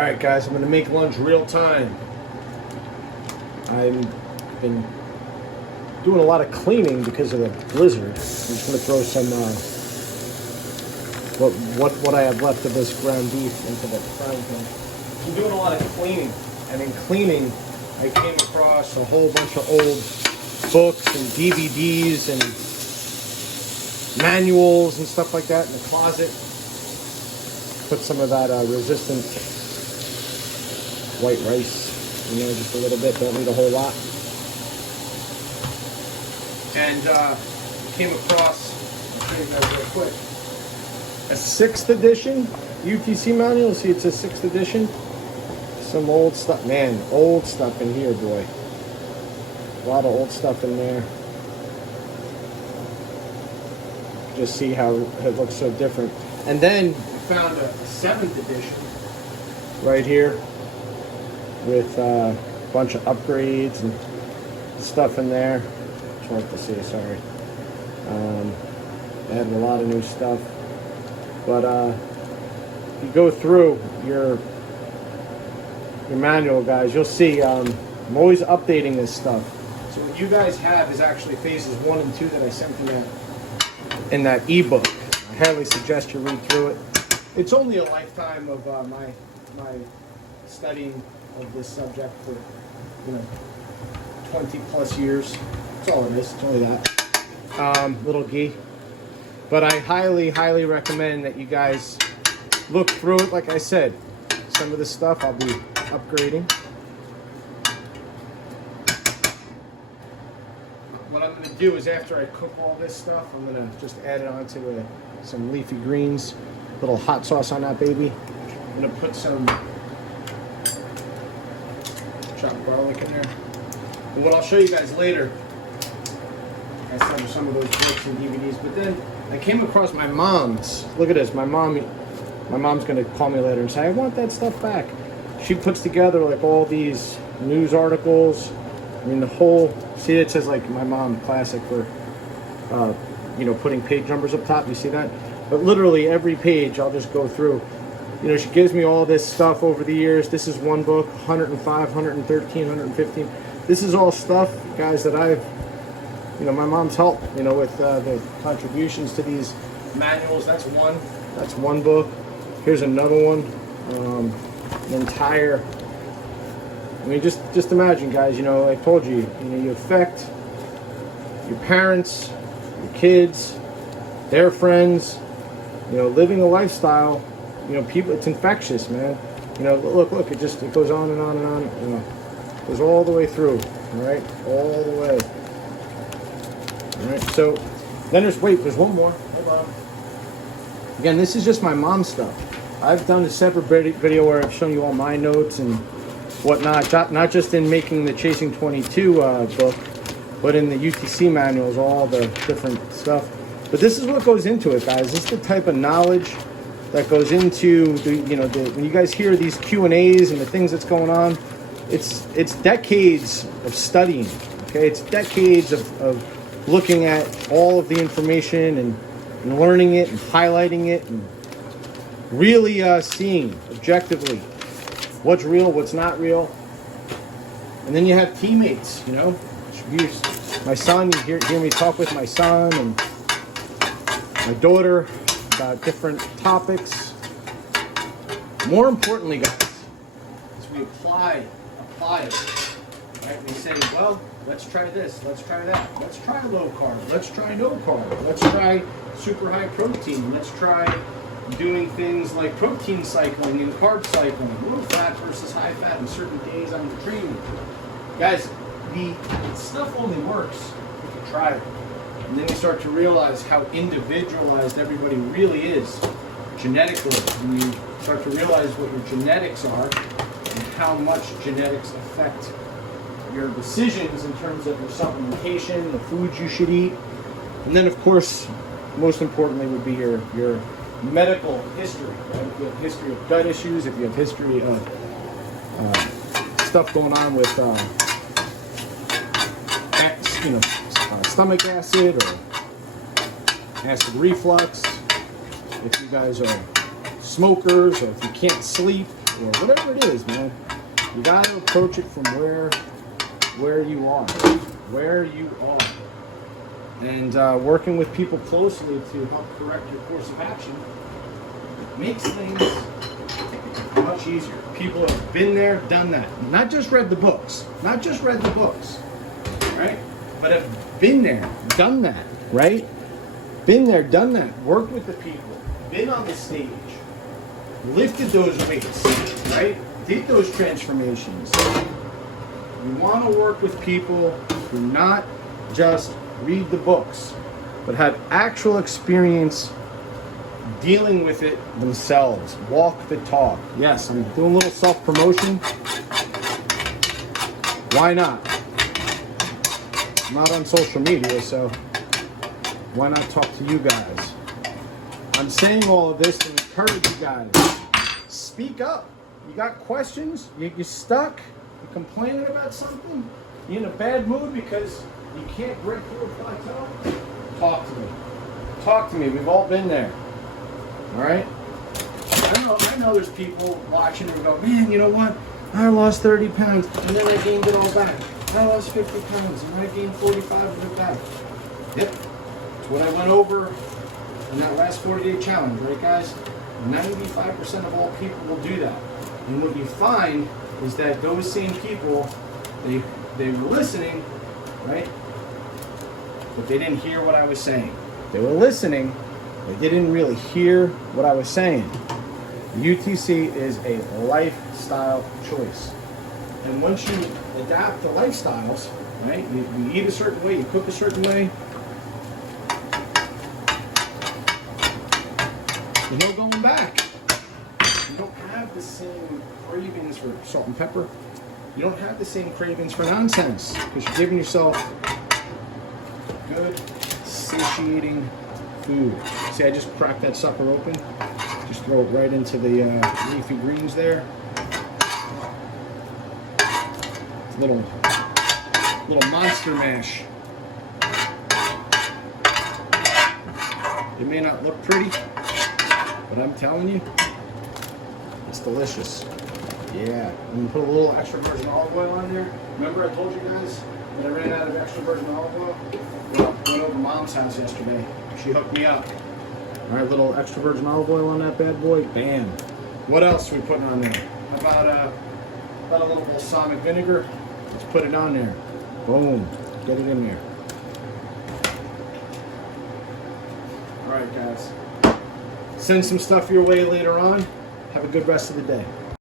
Alright guys, I'm going to make lunch real time. I've been doing a lot of cleaning because of the blizzard. I'm just going to throw some what I have left of this ground beef into the frying pan. I'm doing a lot of cleaning, and in cleaning I came across a whole bunch of old books and DVDs and manuals and stuff like that in the closet. Put some of that resistant white rice, just a little bit, don't need a whole lot. And came across, I'll show you guys real quick, a 6th edition UTC manual. See, it's a 6th edition. Some old stuff, man, old stuff in here, boy. A lot of old stuff in there. Just see how it looks so different. And then I found a 7th edition right here, with a bunch of upgrades and stuff in there. It's hard to see, sorry. They had a lot of new stuff. But if you go through your manual, guys, you'll see I'm always updating this stuff. So what you guys have is actually phases 1 and 2 that I sent in that ebook. I highly suggest you read through it. It's only a lifetime of my studying of this subject for 20 plus years. That's all it is. It's only that little ghee. But I highly recommend that you guys look through it. Like I said, some of this stuff I'll be upgrading. What I'm going to do is, after I cook all this stuff, I'm going to just add it onto some leafy greens, a little hot sauce on that baby. I'm going to put some chopped garlic in there. But what I'll show you guys later, I saw some of those books and DVDs. But then I came across my mom's. Look at this. My mom's gonna call me later and say, I want that stuff back. She puts together like all these news articles. I mean, the whole. See, it says like my mom classic for, putting page numbers up top. You see that? But literally every page, I'll just go through. She gives me all this stuff over the years. This is one book, 105, 113, 115. This is all stuff, guys, that I've, my mom's helped, with the contributions to these manuals. That's one book. Here's another one. An entire, just imagine, guys, I told you, you affect your parents, your kids, their friends, living a lifestyle. People, it's infectious, man. Look, it goes on and on and on. It goes all the way through, all right? All the way. All right, so then there's one more. Hold on. Again, this is just my mom's stuff. I've done a separate video where I've shown you all my notes and whatnot, not just in making the Chasing 22 book, but in the UTC manuals, all the different stuff. But this is what goes into it, guys. This is the type of knowledge that goes into when you guys hear these Q&As and the things that's going on. It's decades of studying. Okay, it's decades of looking at all of the information and learning it and highlighting it and really seeing objectively what's real, what's not real. And then you have teammates. My son. You hear me talk with my son and my daughter about different topics. More importantly, guys, is we apply it. Right? We say, well, let's try this, let's try that, let's try low carb, let's try no carb, let's try super high protein, let's try doing things like protein cycling and carb cycling, low fat versus high fat on certain days on the training. Guys, the stuff only works if you try it. And then you start to realize how individualized everybody really is genetically. And you start to realize what your genetics are and how much genetics affect your decisions in terms of your supplementation, the foods you should eat. And then, of course, most importantly would be your medical history. Right? If you have history of gut issues, if you have history of stuff going on with stomach acid or acid reflux, if you guys are smokers, or if you can't sleep, or whatever it is, man. You got to approach it from where you are, and working with people closely to help correct your course of action makes things much easier. People have been there, done that. Not just read the books, right? But have been there, done that, right? Been there, done that. Worked with the people, been on the stage, lifted those weights, right? Did those transformations. You want to work with people who not just read the books, but have actual experience dealing with it themselves. Walk the talk. Yes, I'm doing a little self-promotion. Why not? I'm not on social media, so why not talk to you guys? I'm saying all of this to encourage you guys. Speak up. You got questions? You're stuck? You're complaining about something? You're in a bad mood because you can't break through a plateau? Talk to me. Talk to me. We've all been there. All right? I know there's people watching who go, man, you know what? I lost 30 pounds and then I gained it all back. I lost 50 pounds and I gained 45 of it back. Yep. It's what I went over in that last 40-day challenge, right, guys? 95% of all people will do that. And what you find is that those same people, they were listening, right? But they didn't hear what I was saying. They were listening, but they didn't really hear what I was saying. UTC is a lifestyle choice. And once you adapt to lifestyles, right? You eat a certain way, you cook a certain way, there's no going back. You don't have the same cravings for salt and pepper. You don't have the same cravings for nonsense because you're giving yourself good, satiating food. See, I just cracked that sucker open. Just throw it right into the leafy greens there. Little monster mash. It may not look pretty, but I'm telling you, it's delicious. Yeah, I'm gonna put a little extra virgin olive oil on there. Remember I told you guys that I ran out of extra virgin olive oil? Well, I went over to Mom's house yesterday. She hooked me up. All right, little extra virgin olive oil on that bad boy. Bam. What else are we putting on there? How about a little balsamic vinegar? Let's put it on there. Boom. Get it in there. All right, guys. Send some stuff your way later on. Have a good rest of the day.